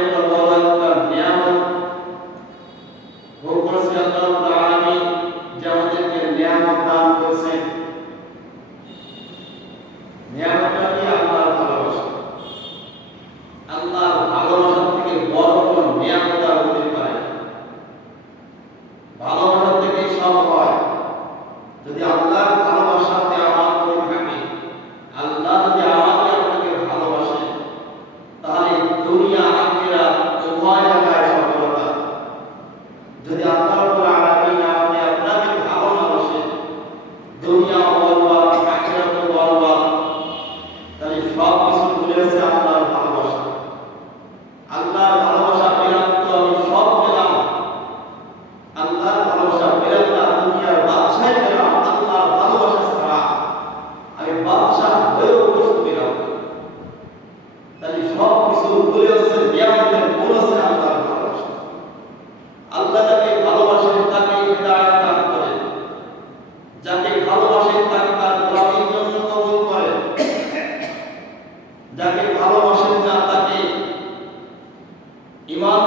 একটা বড় একটা নিয়ামত ভোগ করেছি আল্লাহ রাব্বুল আলামিন, যে আমাদেরকে নিয়ামত দান করেছেন। নিয়ামতটা কি? আল্লাহর ভালোবাসা। আল্লাহর ভালোবাসা থেকে বড় কোনো নিয়ামত আর হতে পারে না। ভালোবাসা থেকে সব হয়। যদি আল্লাহর ভালোবাসাতে আমার করে থাকে, আল্লাহ যদি আমাকে আপনাকে ভালোবাসে, তাহলে দুনিয়া আখিরাত উভয় জায়গায় সফলতা। যদি আল্লাহ রাব্বুল আলামিন আমাকে আপনাকে ভালো না বাসে, দুনিয়া বরবাদ, আখিরাত বরবাদ, তাহলে সব কিছু ভুলে গেছে আল্লাহর ভালোবাসা। আল্লাহর ভালোবাসা পেলাম তো আমি সব পেলাম। আল্লাহর ভালোবাসা পেলাম না, দুনিয়ার বাদশাহী পেলাম। আল্লাহর ভালোবাসা ছাড়া আমি বাদশাহ হয়েও কিছু পেলাম না। তাহলে সব কিছু ভুলে গেছে, নিয়ামতের মূল আছে আল্লাহর ভালোবাসা। আল্লাহ যাকে ভালোবাসেন তাকে হিদায়াত দান করেন, যাকে ভালোবাসেন তাকে তার গোলামীর জন্য কবুল করেন, যাকে ভালোবাসেন না তাকে ঈমান